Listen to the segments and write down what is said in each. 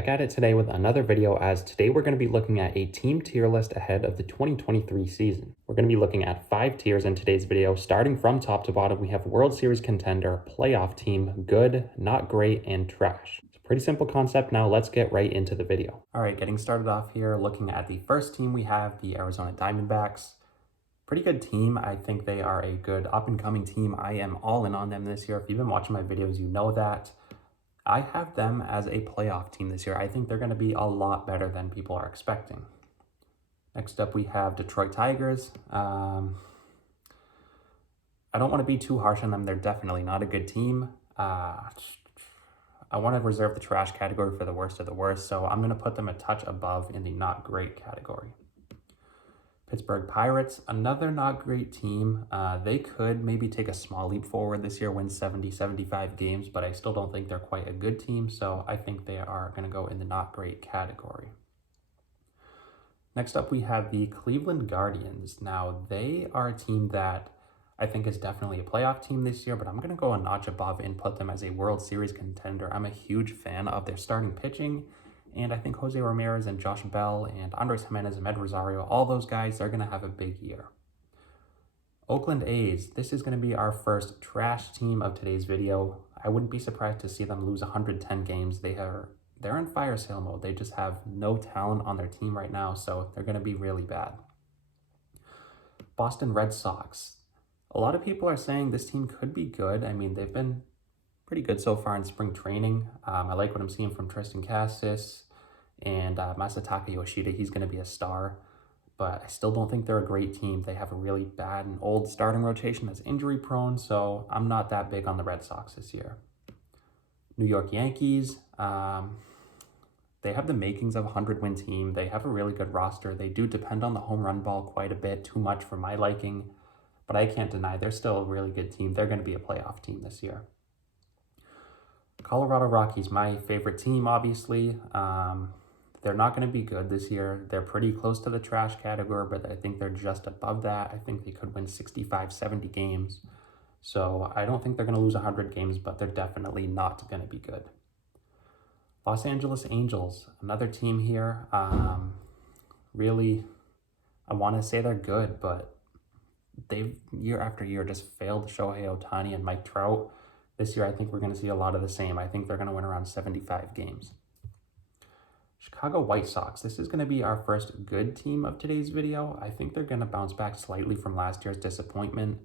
back at it today with another video, as today we're going to be looking at a team tier list ahead of the 2023 season. We're going to be looking at 5 tiers in today's video. Starting from top to bottom, we have World Series contender, playoff team, good, not great, and trash. It's a pretty simple concept. Now let's get right into the video. All right, getting started off here, looking at the first team, we have the Arizona Diamondbacks. Pretty good team. I think they are a good up-and-coming team. I am all in on them this year. If you've been watching my videos, you know that. I have them as a playoff team this year. I think they're going to be a lot better than people are expecting. Next up, we have Detroit Tigers. I don't want to be too harsh on them. They're definitely not a good team. I want to reserve the trash category for the worst of the worst, so I'm going to put them a touch above in the not great category. Pittsburgh Pirates, another not great team. They could maybe take a small leap forward this year, win 70, 75 games, but I still don't think they're quite a good team, so I think they are going to go in the not great category. Next up, we have the Cleveland Guardians. Now, they are a team that I think is definitely a playoff team this year, but I'm going to go a notch above and put them as a World Series contender. I'm a huge fan of their starting pitching. And I think Jose Ramirez and Josh Bell and Andres Jimenez and Med Rosario, all those guys, they're going to have a big year. Oakland A's, this is going to be our first trash team of today's video. I wouldn't be surprised to see them lose 110 games. They're in fire sale mode. They just have no talent on their team right now, so they're going to be really bad. Boston Red Sox. A lot of people are saying this team could be good. I mean, they've been pretty good so far in spring training. I like what I'm seeing from Tristan Cassis and Masataka Yoshida. He's going to be a star, but I still don't think they're a great team. They have a really bad and old starting rotation that's injury prone, so I'm not that big on the Red Sox this year. New York Yankees, they have the makings of a 100-win team. They have a really good roster. They do depend on the home run ball quite a bit, too much for my liking, but I can't deny they're still a really good team. They're going to be a playoff team this year. Colorado Rockies, my favorite team, obviously. They're not going to be good this year. They're pretty close to the trash category, but I think they're just above that. I think they could win 65, 70 games. So I don't think they're going to lose 100 games, but they're definitely not going to be good. Los Angeles Angels, another team here. Really, I want to say they're good, but they've year after year just failed Shohei Ohtani and Mike Trout. This year, I think we're going to see a lot of the same. I think they're going to win around 75 games. Chicago White Sox. This is going to be our first good team of today's video. I think they're going to bounce back slightly from last year's disappointment.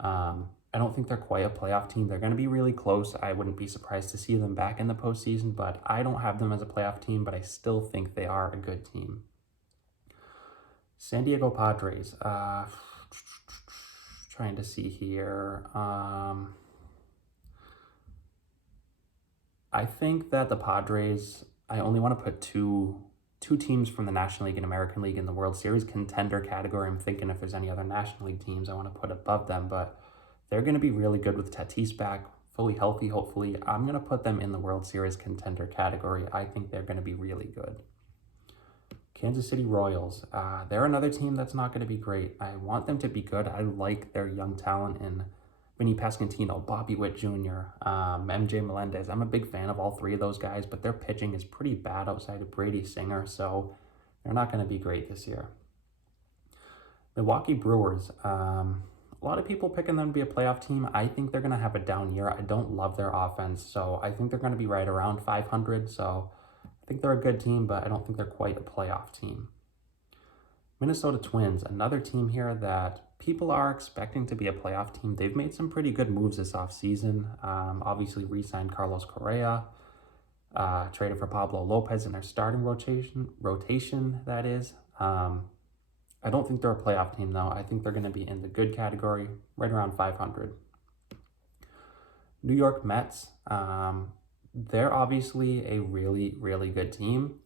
I don't think they're quite a playoff team. They're going to be really close. I wouldn't be surprised to see them back in the postseason, but I don't have them as a playoff team, but I still think they are a good team. San Diego Padres. Trying to see here. I think that the Padres, I only want to put two teams from the National League and American League in the World Series contender category. I'm thinking if there's any other National League teams I want to put above them, but they're going to be really good with Tatis back, fully healthy, hopefully. I'm going to put them in the World Series contender category. I think they're going to be really good. Kansas City Royals, they're another team that's not going to be great. I want them to be good. I like their young talent in Vinny Pasquantino, Bobby Witt Jr., MJ Melendez. I'm a big fan of all three of those guys, but their pitching is pretty bad outside of Brady Singer, so they're not going to be great this year. Milwaukee Brewers. A lot of people picking them to be a playoff team. I think they're going to have a down year. I don't love their offense, so I think they're going to be right around 500, so I think they're a good team, but I don't think they're quite a playoff team. Minnesota Twins, another team here that people are expecting to be a playoff team. They've made some pretty good moves this offseason. Obviously re-signed Carlos Correa, traded for Pablo Lopez in their starting rotation, that is. I don't think they're a playoff team, though. I think they're going to be in the good category, right around 500. New York Mets, they're obviously a really, really good team.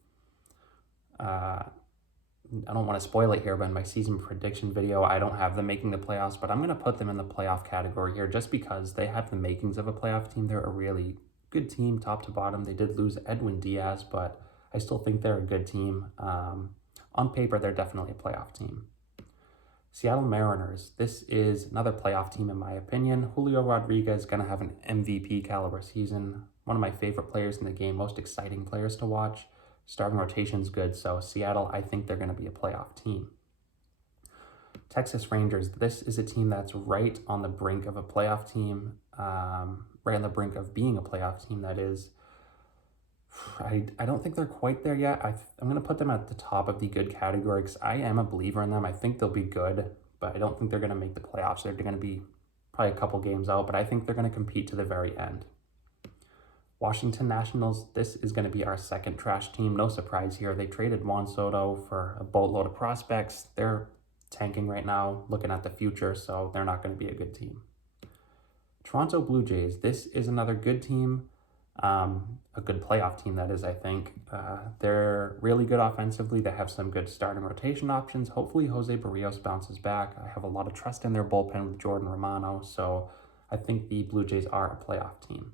I don't want to spoil it here, but in my season prediction video, I don't have them making the playoffs, but I'm going to put them in the playoff category here just because they have the makings of a playoff team. They're a really good team, top to bottom. They did lose Edwin Diaz, but I still think they're a good team. On paper, they're definitely a playoff team. Seattle Mariners. This is another playoff team in my opinion. Julio Rodriguez is going to have an MVP caliber season. one of my favorite players in the game, most exciting players to watch. Starting rotation's good, so Seattle, I think they're going to be a playoff team. Texas Rangers, this is a team that's right on the brink of a playoff team, right on the brink of being a playoff team, that is. I don't think they're quite there yet. I'm going to put them at the top of the good category because I am a believer in them. I think they'll be good, but I don't think they're going to make the playoffs. They're going to be probably a couple games out, but I think they're going to compete to the very end. Washington Nationals, this is going to be our second trash team. No surprise here. They traded Juan Soto for a boatload of prospects. They're tanking right now, looking at the future, so they're not going to be a good team. Toronto Blue Jays, this is another good team. A good playoff team, that is, I think. They're really good offensively. They have some good starting rotation options. Hopefully Jose Barrios bounces back. I have a lot of trust in their bullpen with Jordan Romano, so I think the Blue Jays are a playoff team.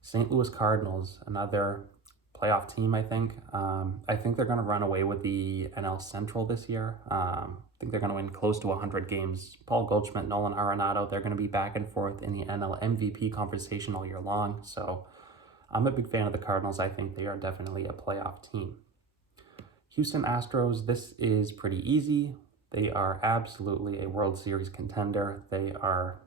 St. Louis Cardinals, another playoff team, I think. I think they're going to run away with the NL Central this year. I think they're going to win close to 100 games. Paul Goldschmidt, Nolan Arenado, they're going to be back and forth in the NL MVP conversation all year long. So I'm a big fan of the Cardinals. I think they are definitely a playoff team. Houston Astros, this is pretty easy. They are absolutely a World Series contender. They are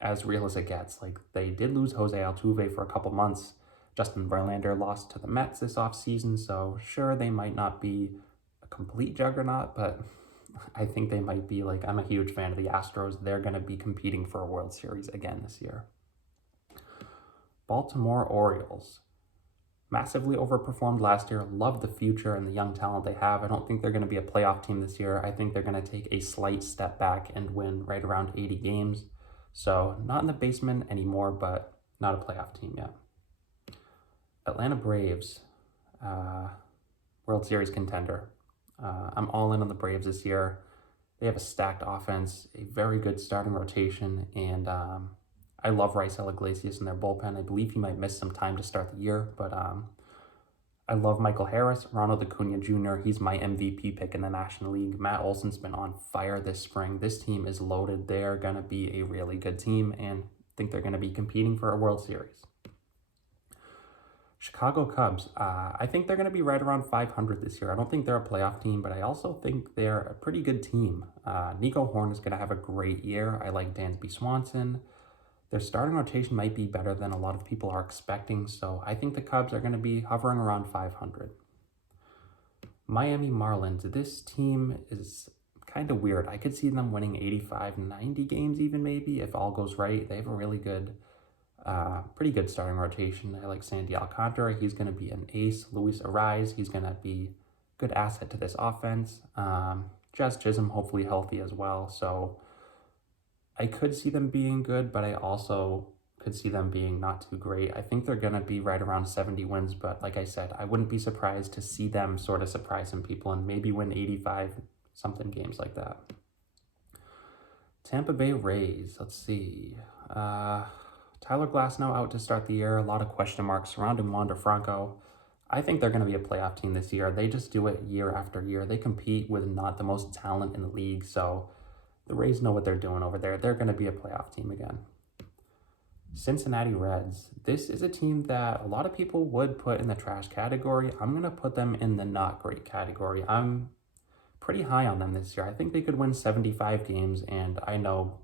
as real as it gets. Like, they did lose Jose Altuve for a couple months. Justin Verlander lost to the Mets this offseason, so sure, they might not be a complete juggernaut, but I think they might be. Like, I'm a huge fan of the Astros. They're going to be competing for a World Series again this year. Baltimore Orioles. Massively overperformed last year. Love the future and the young talent they have. I don't think they're going to be a playoff team this year. I think they're going to take a slight step back and win right around 80 games. So not in the basement anymore, but not a playoff team yet. Atlanta Braves, World Series contender. I'm all in on the Braves this year. They have a stacked offense, a very good starting rotation, and I love Raisel Iglesias in their bullpen. I believe he might miss some time to start the year, but I love Michael Harris, Ronald Acuna Jr. He's my MVP pick in the National League. Matt Olson's been on fire this spring. This team is loaded. They're going to be a really good team, and I think they're going to be competing for a World Series. Chicago Cubs, I think they're going to be right around 500 this year. I don't think they're a playoff team, but I also think they're a pretty good team. Nico Horn is going to have a great year. I like Dansby Swanson. Their starting rotation might be better than a lot of people are expecting, so I think the Cubs are going to be hovering around 500. Miami Marlins, this team is kind of weird. I could see them winning 85, 90 games even, maybe, if all goes right. They have a really good, pretty good starting rotation. I like Sandy Alcantara. He's going to be an ace. Luis Ariz, he's going to be a good asset to this offense. Jazz Chisholm, hopefully healthy as well, so I could see them being good, but I also could see them being not too great. I think they're going to be right around 70 wins, but like I said, I wouldn't be surprised to see them sort of surprise some people and maybe win 85-something games like that. Tampa Bay Rays, let's see. Tyler Glasnow out to start the year. A lot of question marks surrounding Wander Franco. I think they're going to be a playoff team this year. They just do it year after year. They compete with not the most talent in the league, so the Rays know what they're doing over there. They're going to be a playoff team again. Cincinnati Reds. This is a team that a lot of people would put in the trash category. I'm going to put them in the not great category. I'm pretty high on them this year. I think they could win 75 games, and I know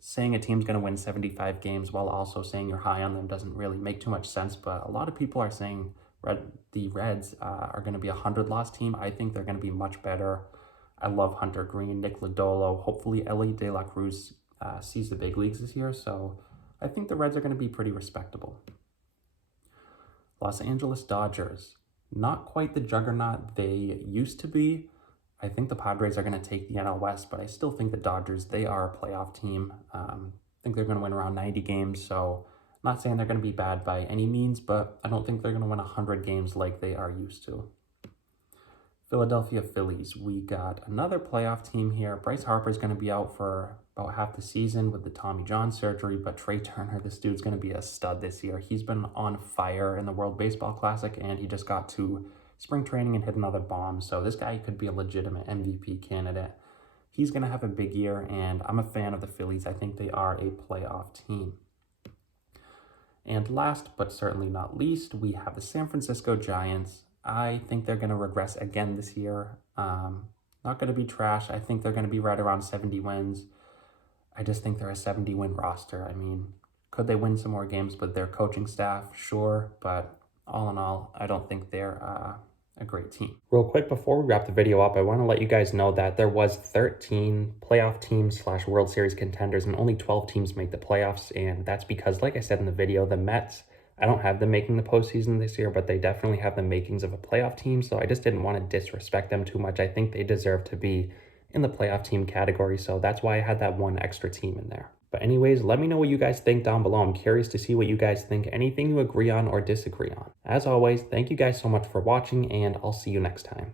saying a team's going to win 75 games while also saying you're high on them doesn't really make too much sense, but a lot of people are saying the Reds are going to be a 100-loss team. I think they're going to be much better. I love Hunter Green, Nick Lodolo. Hopefully, Ellie De La Cruz sees the big leagues this year, so I think the Reds are going to be pretty respectable. Los Angeles Dodgers. Not quite the juggernaut they used to be. I think the Padres are going to take the NL West, but I still think the Dodgers, they are a playoff team. I think they're going to win around 90 games, so I'm not saying they're going to be bad by any means, but I don't think they're going to win 100 games like they are used to. Philadelphia Phillies, we got another playoff team here. Bryce Harper is going to be out for about half the season with the Tommy John surgery, but Trey Turner, this dude's going to be a stud this year. He's been on fire in the World Baseball Classic, and he just got to spring training and hit another bomb, so this guy could be a legitimate MVP candidate. He's going to have a big year, and I'm a fan of the Phillies. I think they are a playoff team. And last, but certainly not least, we have the San Francisco Giants. I think they're going to regress again this year. Not going to be trash. I think they're going to be right around 70 wins. I just think they're a 70-win roster. I mean, could they win some more games with their coaching staff? Sure, but all in all, I don't think they're a great team. Real quick, before we wrap the video up, I want to let you guys know that there was 13 playoff teams / World Series contenders, and only 12 teams made the playoffs, and that's because, like I said in the video, the Mets, I don't have them making the postseason this year, but they definitely have the makings of a playoff team, so I just didn't want to disrespect them too much. I think they deserve to be in the playoff team category, so that's why I had that one extra team in there. But anyways, let me know what you guys think down below. I'm curious to see what you guys think, anything you agree on or disagree on. As always, thank you guys so much for watching, and I'll see you next time.